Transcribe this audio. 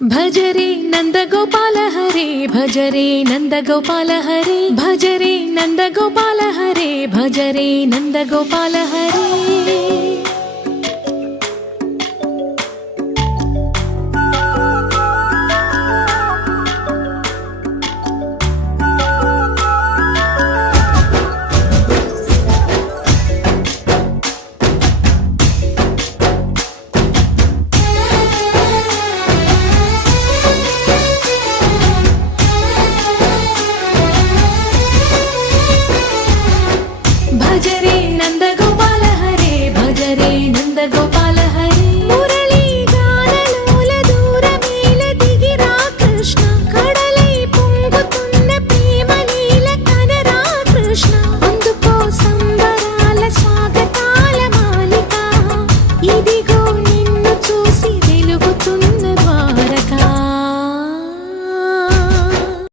भजरे Nandagopal Hare भजरे Nandagopal Hare भजरे Nandagopal Hare भजरे Nandagopal Hare भजरे Nandagopal Hare भजरे Nandagopal Hare